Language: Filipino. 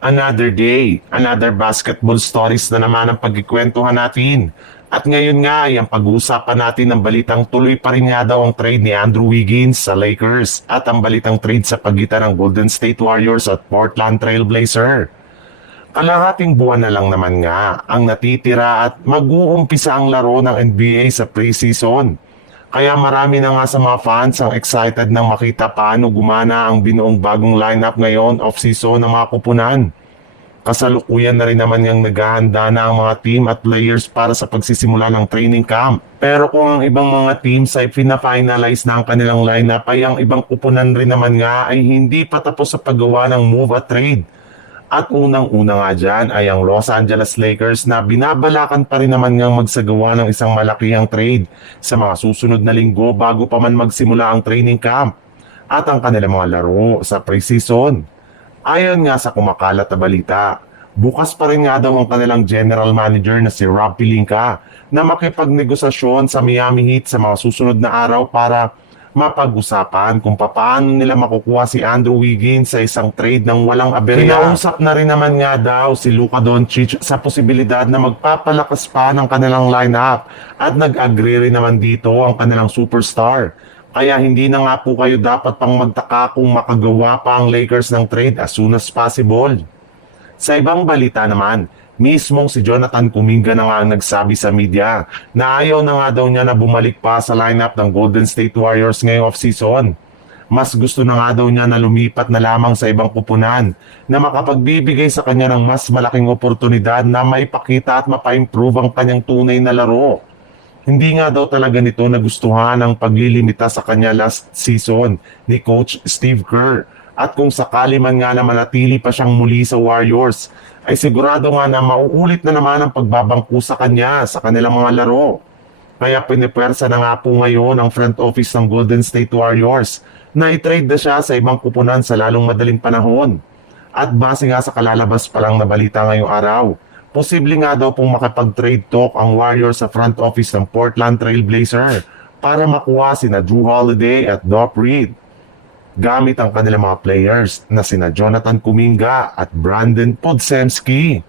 Another day, another basketball stories na naman ang pagkikwentuhan natin. At ngayon nga ay ang pag-uusapan natin ng balitang tuloy pa rin nga daw ang trade ni Andrew Wiggins sa Lakers at ang balitang trade sa pagitan ng Golden State Warriors at Portland Trail Blazer. Kalahating buwan na lang naman nga ang natitira at mag-uumpisa ang laro ng NBA sa preseason. Kaya marami na nga sa mga fans ang excited nang makita paano gumana ang binuong bagong lineup ngayon off-season ng mga kupunan. Kasalukuyan na rin naman yung naghahanda na ang mga team at players para sa pagsisimula ng training camp. Pero kung ang ibang mga teams ay fina-finalize na ang kanilang lineup ay ang ibang kupunan rin naman nga ay hindi pa tapos sa paggawa ng move at trade. At unang-una nga dyan ay ang Los Angeles Lakers na binabalakan pa rin naman ngang magsagawa ng isang malakihang trade sa mga susunod na linggo bago pa man magsimula ang training camp at ang kanilang mga laro sa preseason. Ayon nga sa kumakalat na balita, bukas pa rin nga daw ang kanilang general manager na si Rob Pelinka na makipagnegosasyon sa Miami Heat sa mga susunod na araw para mapag-usapan kung paano nila makukuha si Andrew Wiggins sa isang trade ng walang aberya. Kinausap na rin naman nga daw si Luka Doncic sa posibilidad na magpapalakas pa ng kanilang lineup at nag-agree rin naman dito ang kanilang superstar. Kaya hindi na nga po kayo dapat pang magtaka kung makagawa pa ang Lakers ng trade as soon as possible. Sa ibang balita naman, mismong si Jonathan Kuminga na nga ang nagsabi sa media na ayaw na nga daw niya na bumalik pa sa lineup ng Golden State Warriors ngayong off-season. Mas gusto na nga daw niya na lumipat na lamang sa ibang kupunan na makapagbibigay sa kanya ng mas malaking oportunidad na maipakita at mapa-improve ang kanyang tunay na laro. Hindi nga daw talaga nito nagustuhan ang paglilimita sa kanya last season ni Coach Steve Kerr. At kung sakali man nga na manatili pa siyang muli sa Warriors, ay sigurado nga na mauulit na naman ang pagbabangko sa kanya sa kanilang mga laro. Kaya pinipwersa na nga po ngayon ang front office ng Golden State Warriors na i-trade na siya sa ibang kupunan sa lalong madaling panahon. At base nga sa kalalabas pa lang na balita ngayong araw, posible nga daw pong makapag-trade talk ang Warriors sa front office ng Portland Trail Blazer para makuha sina Jrue Holiday at Doc Reed gamit ang kanilang mga players na sina Jonathan Kuminga at Brandon Podziemski.